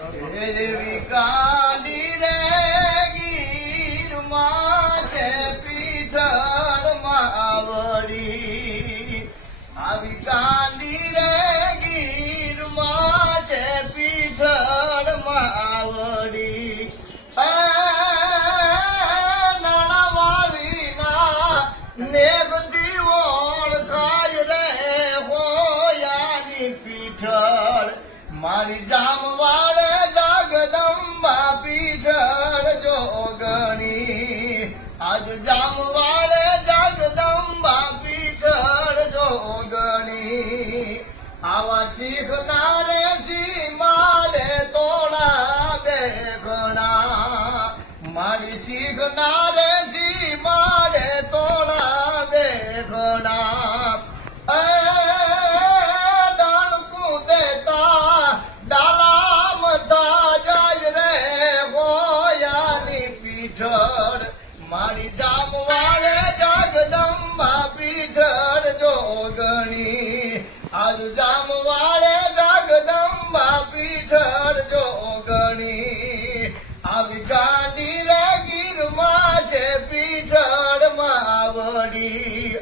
એવી કાંડી રે ગીરમાં છે પીઠળમાં આવડી આવી કાંડી રે ગીરમાં છે પીઠળમાં આવડી નાણાવાળીના નેગતી ઓળખાય રે હોયાની પીઠળ મારી જામવાળે જગદંબા પીઠળ જોગણી આજ જામવાળે જગદંબા પીઠળ જોગણી આવા શીખનારે સીમાડે તોડા બેગણા મારી શીખનારે સીમાડે તોડા બેગણા મારી જામવાળે જગદંબા પીઠળ જોગણી આજ જામવાળે જગદંબા પીઠળ જોગણી આવી ગાડી રે ગીરમાં છે પીઠળમાં આવડી